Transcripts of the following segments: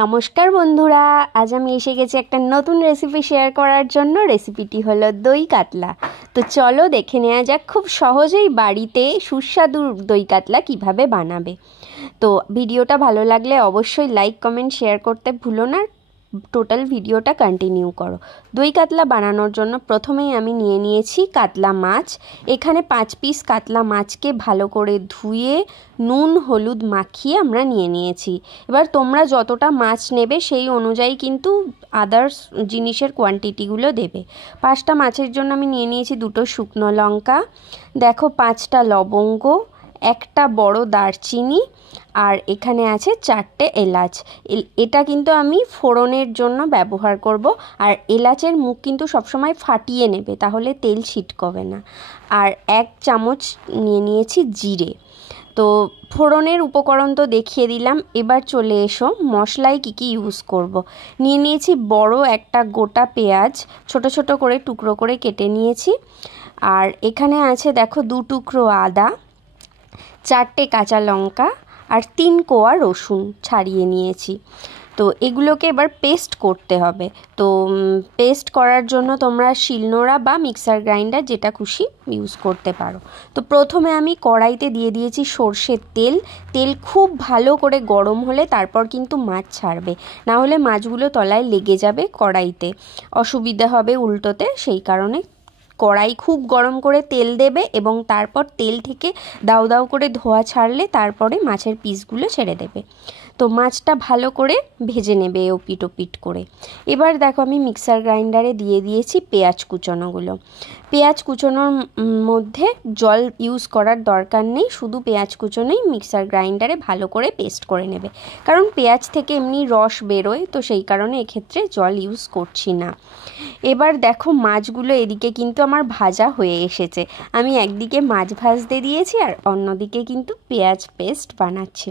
নমস্কার বন্ধুরা, আজ আমি এসে গেছি একটা নতুন রেসিপি শেয়ার করার জন্য। রেসিপিটি হলো দই কাতলা। তো চলো দেখে নেওয়া যাক খুব সহজেই বাড়িতে সুস্বাদু দই কাতলা কিভাবে বানাবে। তো ভিডিওটা ভালো লাগলে অবশ্যই লাইক কমেন্ট শেয়ার করতে ভুলো না। টোটাল ভিডিওটা কন্টিনিউ করো। দই কাতলা বানানোর জন্য প্রথমেই আমি নিয়ে নিয়েছি কাতলা মাছ। এখানে 5 পিস কাতলা মাছকে ভালো করে ধুয়ে নুন হলুদ মাখিয়ে আমরা নিয়ে নিয়েছি। এবার তোমরা যতটা মাছ নেবে সেই অনুযায়ী কিন্তু আদার্স জিনিসের কোয়ান্টিটিগুলো দেবে। 5টা মাছের জন্য আমি নিয়ে নিয়েছি 2টো শুকনো লঙ্কা, দেখো 5টা লবঙ্গ, একটা বড় দারচিনি, আর এখানে আছে 4টে এলাচ। এটা কিন্তু আমি ফোড়নের জন্য ব্যবহার করব। আর এলাচের মুখ কিন্তু সবসময় ফাটিয়ে নেবে, তাহলে তেল ছিটকবে না। আর 1 চামচ নিয়ে নিয়েছি জিরে। তো ফোড়নের উপকরণ তো দেখিয়ে দিলাম, এবার চলে এসো মশলায় কী কী ইউজ করব। নিয়ে নিয়েছি বড় একটা গোটা পেঁয়াজ, ছোট ছোট করে টুকরো করে কেটে নিয়েছি। আর এখানে আছে দেখো 2 টুকরো আদা, 4টে কাঁচা লঙ্কা আর 3 কোয়া রসুন ছাড়িয়ে নিয়েছি। তো এগুলোকে এবার পেস্ট করতে হবে। তো পেস্ট করার জন্য তোমরা শিলনোড়া বা মিক্সার গ্রাইন্ডার যেটা খুশি ইউজ করতে পারো। তো প্রথমে আমি কড়াইতে দিয়ে দিয়েছি সর্ষের তেল। তেল খুব ভালো করে গরম হলে তারপর কিন্তু মাছ ছাড়বে, না হলে মাছগুলো তলায় লেগে যাবে, কড়াইতে অসুবিধা হবে উল্টোতে। সেই কারণে কড়াই খুব গরম করে তেল দেবে এবং তারপর তেল থেকে দাউ দাউ করে ধোঁয়া ছাড়লে তারপরে মাছের পিসগুলো ছেড়ে দেবে। তো মাছটা ভালো করে ভেজে নেবে ওপিট ওপিট করে। এবার দেখো আমি মিক্সার গ্রাইন্ডারে দিয়ে দিয়েছি পেঁয়াজ কুচোনোগুলো। পেঁয়াজ কুচোনোর মধ্যে জল ইউজ করার দরকার নেই, শুধু পেঁয়াজ কুচোনোই মিক্সার গ্রাইন্ডারে ভালো করে পেস্ট করে নেবে, কারণ পেঁয়াজ থেকে এমনি রস বেরোয়, তো সেই কারণে এক্ষেত্রে জল ইউজ করছি না। এবার দেখো মাছগুলো এদিকে কিন্তু আমার ভাজা হয়ে এসেছে। আমি একদিকে মাছ ভাজতে দিয়েছি আর অন্যদিকে কিন্তু পেঁয়াজ পেস্ট বানাচ্ছি।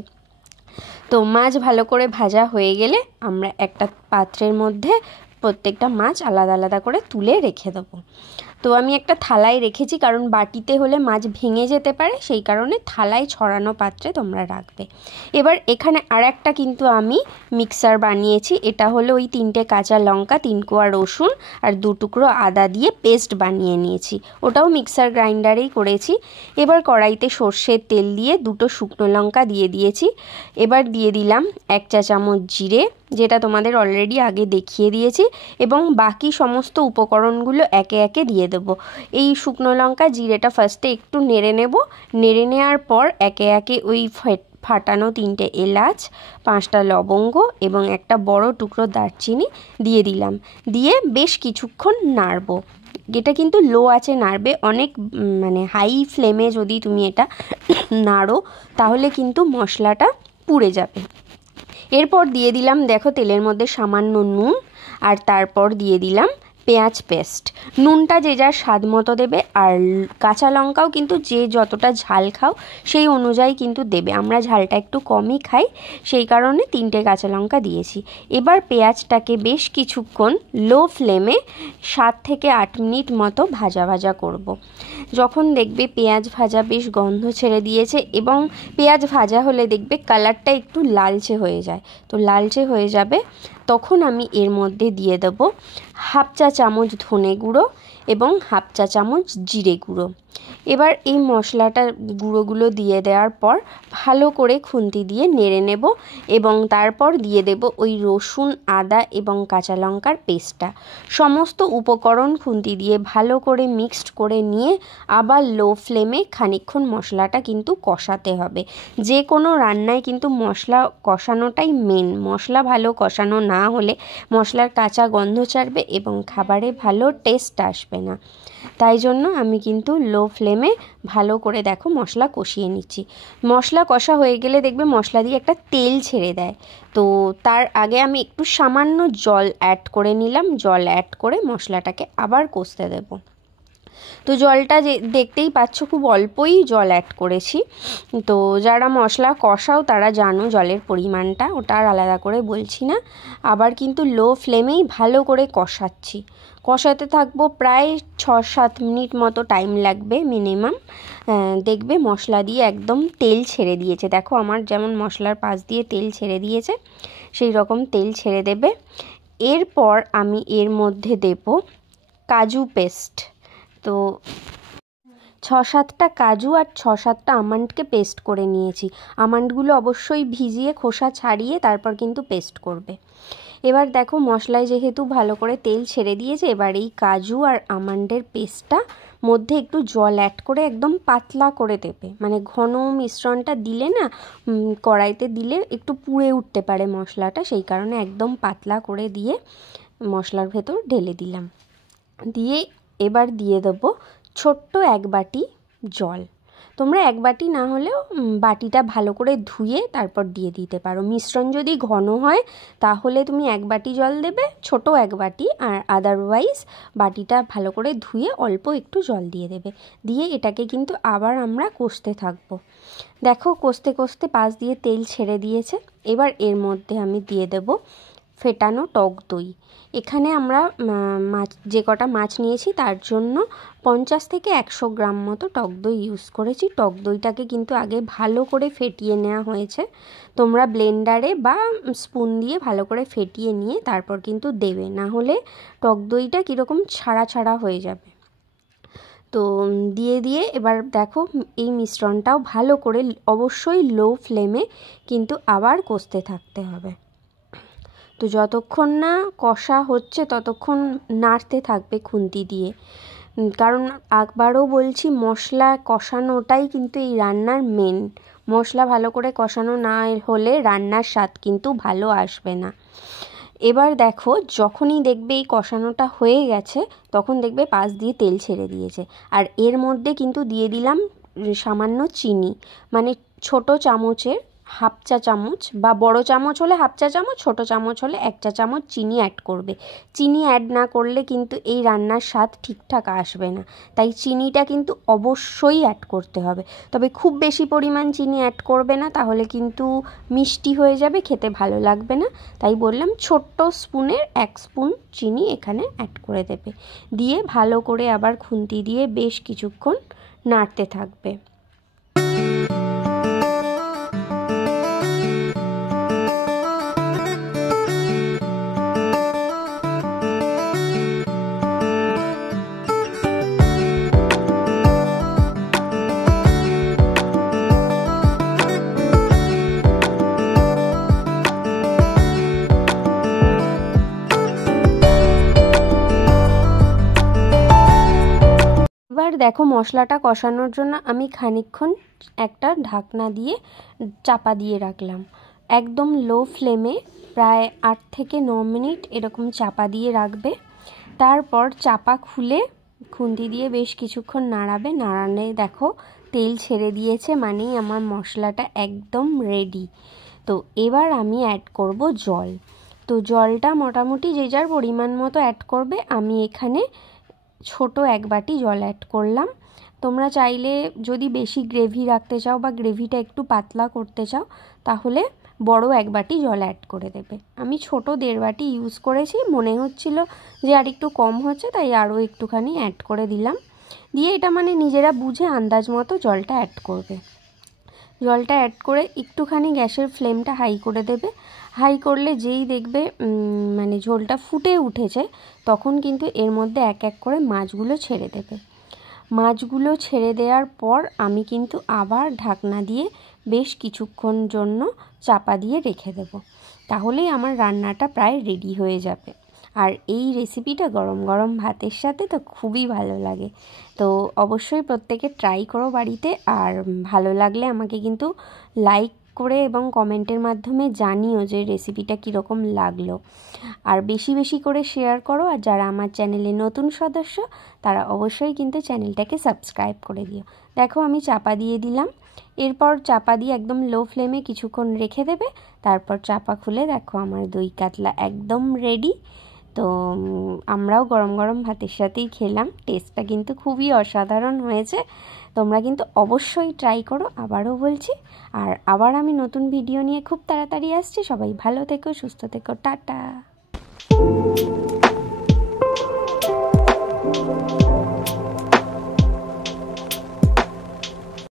তো মাছ ভালো করে ভাজা হয়ে গেলে আমরা একটা পাত্রের মধ্যে প্রত্যেকটা মাছ আলাদা আলাদা করে তুলে রেখে দেবো। তো আমি একটা থালায় রেখেছি, কারণ বাটিতে হলে মাছ ভেঙে যেতে পারে, সেই কারণে থালায় ছড়ানো পাত্রে তোমরা রাখবে। এবার এখানে আর একটা কিন্তু আমি মিক্সার বানিয়েছি। এটা হলো ওই 3টে কাঁচা লঙ্কা, 3 কোয়া রসুন আর 2 টুকরো আদা দিয়ে পেস্ট বানিয়ে নিয়েছি। ওটাও মিক্সার গ্রাইন্ডারেই করেছি। এবার কড়াইতে সর্ষের তেল দিয়ে 2টো শুকনো লঙ্কা দিয়ে দিয়েছি। এবার দিয়ে দিলাম 1 চা চামচ জিরে, যেটা তোমাদের অলরেডি আগে দেখিয়ে দিয়েছি, এবং বাকি সমস্ত উপকরণগুলো একে একে দিয়ে দেবো। এই শুকনো লঙ্কা জিরেটা ফার্স্টে একটু নেড়ে নেব। নেড়ে নেওয়ার পর একে একে ওই ফাটানো 3টে এলাচ, 5টা লবঙ্গ এবং একটা বড় টুকরো দারচিনি দিয়ে দিলাম। দিয়ে বেশ কিছুক্ষণ নাড়ব। এটা কিন্তু লো আঁচে নাড়বে, অনেক হাই ফ্লেমে যদি তুমি এটা নাড়ো তাহলে কিন্তু মশলাটা পুড়ে যাবে। এরপর দিয়ে দিলাম দেখো তেলের মধ্যে সামান্য নুন, আর তারপর দিয়ে দিলাম পেঁয়াজ পেস্ট। নুনটা যে যার স্বাদ মতো দেবে, আর কাঁচা লঙ্কাও কিন্তু যে যতটা ঝাল খাও সেই অনুযায়ী কিন্তু দেবে। আমরা ঝালটা একটু কমই খাই, সেই কারণে 3টে কাঁচা লঙ্কা দিয়েছি। এবার পেঁয়াজটাকে বেশ কিছুক্ষণ লো ফ্লেমে 7 থেকে 8 মিনিট মতো ভাজা ভাজা করব। যখন দেখবে পেঁয়াজ ভাজা বেশ গন্ধ ছেড়ে দিয়েছে এবং পেঁয়াজ ভাজা হলে দেখবে কালারটা একটু লালচে হয়ে যায়, তো লালচে হয়ে যাবে, তখন আমি এর মধ্যে দিয়ে দেবো 1/2 চা চামচ ধনে গুঁড়ো এবং 1/2 চা চামচ জিরে গুঁড়ো। এবার এই মশলাটা গুঁড়োগুলো দিয়ে দেওয়ার পর ভালো করে খুন্তি দিয়ে নেড়ে নেব এবং তারপর দিয়ে দেব ওই রসুন আদা এবং কাঁচা লঙ্কার পেস্টটা। সমস্ত উপকরণ খুন্তি দিয়ে ভালো করে মিক্সড করে নিয়ে আবার লো ফ্লেমে খানিকক্ষণ মশলাটা কিন্তু কষাতে হবে। যে কোনো রান্নায় কিন্তু মশলা কষানোটাই মেন। মশলা ভালো কষানো না হলে মশলার কাঁচা গন্ধ ছাড়বে এবং খাবারে ভালো টেস্ট আসবে না। তাই জন্য আমি কিন্তু লো ফ্লেমে ভালো করে দেখো মশলা কষিয়ে নিচ্ছি। মশলা কষা হয়ে গেলে দেখবে মশলা দিয়ে একটা তেল ছেড়ে দেয়। তো তার আগে আমি একটু সামান্য জল অ্যাড করে নিলাম। জল অ্যাড করে মশলাটাকে আবার কষতে দেবো। তো জলটা যে দেখতেই পাচ্ছ খুব অল্পই জল অ্যাড করেছি। তো যারা মশলা কষাও তারা জানো জলের পরিমাণটা, ওটা আর আলাদা করে বলছি না। আবার কিন্তু লো ফ্লেমেই ভালো করে কষাচ্ছি, কষাতে থাকবো প্রায় 6-7 মিনিট মতো টাইম লাগবে মিনিমাম। দেখবে মশলা দিয়ে একদম তেল ছেড়ে দিয়েছে, দেখো আমার যেমন মশলার পাশ দিয়ে তেল ছেড়ে দিয়েছে সেই রকম তেল ছেড়ে দেবে। এরপর আমি এর মধ্যে দেব কাজু পেস্ট। তো 6-7টা কাজু আর 6-7টা আমন্ডকে পেস্ট করে নিয়েছি। আমন্ডগুলো অবশ্যই ভিজিয়ে খোসা ছাড়িয়ে তারপর কিন্তু পেস্ট করবে। এবার দেখো মশলায় যেহেতু ভালো করে তেল ছেড়ে দিয়েছে, এবার এই কাজু আর আমন্ডের পেস্টটা মধ্যে একটু জল অ্যাড করে একদম পাতলা করে দেবে। মানে ঘন মিশ্রণটা দিলে না কড়াইতে দিলে একটু পুড়ে উঠতে পারে মশলাটা, সেই কারণে একদম পাতলা করে দিয়ে মশলার ভেতর ঢেলে দিলাম। দিয়ে এবার দিয়ে দেবো ছোট্ট 1 বাটি জল। তোমরা 1 বাটি না হলেও বাটিটা ভালো করে ধুয়ে তারপর দিয়ে দিতে পারো। মিশ্রণ যদি ঘন হয় তাহলে তুমি 1 বাটি জল দেবে, ছোট 1 বাটি, আর আদারওয়াইজ বাটিটা ভালো করে ধুয়ে অল্প একটু জল দিয়ে দেবে। দিয়ে এটাকে কিন্তু আবার আমরা কষতে থাকবো। দেখো কষতে কষতে পাশ দিয়ে তেল ছেড়ে দিয়েছে। এবার এর মধ্যে আমি দিয়ে দেব ফেটানো টক দই। এখানে আমরা যে কটা মাছ নিয়েছি তার জন্য 50 থেকে 100 গ্রাম মতো টক দই ইউজ করেছি। টক দইটাকে কিন্তু আগে ভালো করে ফেটিয়ে নেওয়া হয়েছে। তোমরা ব্লেন্ডারে বা স্পুন দিয়ে ভালো করে ফেটিয়ে নিয়ে তারপর কিন্তু দেবে, না হলে টক দইটা কীরকম ছাড়া ছাড়া হয়ে যাবে। তো দিয়ে এবার দেখো এই মিশ্রণটাও ভালো করে অবশ্যই লো ফ্লেমে কিন্তু আবার কষতে থাকতে হবে। তো যতক্ষণ না কষা হচ্ছে ততক্ষণ নাড়তে থাকবে খুন্তি দিয়ে, কারণ একবারও বলছি মশলা কষানোটাই কিন্তু এই রান্নার মেন। মশলা ভালো করে কষানো না হলে রান্নার স্বাদ কিন্তু ভালো আসবে না। এবার দেখো যখনই দেখবে এই কষানোটা হয়ে গেছে তখন দেখবে পাশ দিয়ে তেল ছেড়ে দিয়েছে। আর এর মধ্যে কিন্তু দিয়ে দিলাম সামান্য চিনি, মানে ছোট চামচের 1/2 চা চামচ, বা বড় চামচ হলে 1/2 চা চামচ, ছোটো চামচ হলে 1 চা চামচ চিনি অ্যাড করবে। চিনি অ্যাড না করলে কিন্তু এই রান্নার স্বাদ ঠিকঠাক আসবে না, তাই চিনিটা কিন্তু অবশ্যই অ্যাড করতে হবে। তবে খুব বেশি পরিমাণ চিনি অ্যাড করবে না, তাহলে কিন্তু মিষ্টি হয়ে যাবে, খেতে ভালো লাগবে না। তাই বললাম ছোট্ট স্পুনের 1 স্পুন চিনি এখানে অ্যাড করে দেবে। দিয়ে ভালো করে আবার খুন্তি দিয়ে বেশ কিছুক্ষণ নাড়তে থাকবে। এবার দেখো মশলাটা কষানোর জন্য আমি খানিকক্ষণ একটা ঢাকনা দিয়ে চাপা দিয়ে রাখলাম। একদম লো ফ্লেমে প্রায় 8 থেকে 9 মিনিট এরকম চাপা দিয়ে রাখবে। তারপর চাপা খুলে খুন্তি দিয়ে বেশ কিছুক্ষণ নাড়াবে। নাড়ালে দেখো তেল ছেড়ে দিয়েছে, মানেই আমার মশলাটা একদম রেডি। তো এবার আমি অ্যাড করব জল। তো জলটা মোটামুটি যে যার পরিমাণ মতো অ্যাড করবে। আমি এখানে ছোট 1 বাটি জল অ্যাড করলাম। তোমরা চাইলে যদি বেশি গ্রেভি রাখতে চাও বা গ্রেভিটা একটু পাতলা করতে চাও তাহলে বড় 1 বাটি জল অ্যাড করে দেবে। আমি ছোট 1.5 বাটি ইউজ করেছি, মনে হচ্ছিল যে আর একটু কম হচ্ছে তাই আরও একটুখানি অ্যাড করে দিলাম। দিয়ে এটা মানে নিজেরা বুঝে আন্দাজ মতো জলটা অ্যাড করবে। জলটা অ্যাড করে একটুখানি গ্যাসের ফ্লেমটা হাই করে দেবে। হাই করলে যেই দেখবে মানে ঝোলটা ফুটে উঠেছে তখন কিন্তু এর মধ্যে এক এক করে মাছগুলো ছেড়ে দেবে। মাছগুলো ছেড়ে দেওয়ার পর আমি কিন্তু আবার ঢাকনা দিয়ে বেশ কিছুক্ষণ জন্য চাপা দিয়ে রেখে দেব। তাহলেই আমার রান্নাটা প্রায় রেডি হয়ে যাবে। আর এই রেসিপিটা গরম গরম ভাতের সাথে তো খুবই ভালো লাগে। তো অবশ্যই প্রত্যেকে ট্রাই করো বাড়িতে। আর ভালো লাগলে আমাকে কিন্তু লাইক করে এবং কমেন্টের মাধ্যমে জানিও যে রেসিপিটা কীরকম লাগলো। আর বেশি বেশি করে শেয়ার করো। আর যারা আমার চ্যানেলে নতুন সদস্য তারা অবশ্যই কিন্তু চ্যানেলটাকে সাবস্ক্রাইব করে দিও। দেখো আমি চাপা দিয়ে দিলাম। এরপর চাপা দিয়ে একদম লো ফ্লেমে কিছুক্ষণ রেখে দেবে। তারপর চাপা খুলে দেখো আমার দই কাতলা একদম রেডি। তো আমরাও গরম গরম ভাতের সাথেই খেলাম। টেস্টটা কিন্তু খুবই অসাধারণ হয়েছে। তোমরা কিন্তু অবশ্যই ট্রাই করো, আবারও বলছি। আর আবার আমি নতুন ভিডিও নিয়ে খুব তাড়াতাড়ি আসছি। সবাই ভালো থেকো, সুস্থ থেকো, টাটা।